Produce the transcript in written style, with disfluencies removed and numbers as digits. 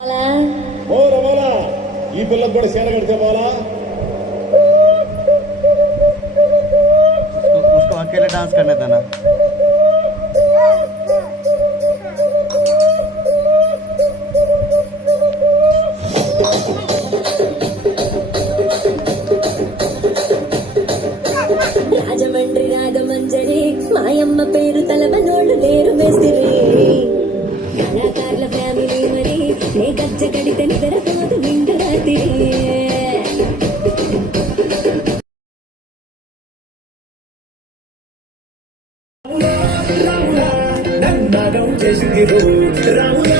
बोला बोला ఈ పిల్లకు కూడా సేన కడితే बोला उसको अकेले डांस करने देना। రాజమండ్రి రాగమంజరి మాయమ్మ పేరు తలవనోళ్ళు లేరు మేస్తిరి కళాకారుల ఫ్యామిలీ మరి నే గజ్జ కడితే నిద్రపోదు నిండు రాత్రి చేసింది రాముల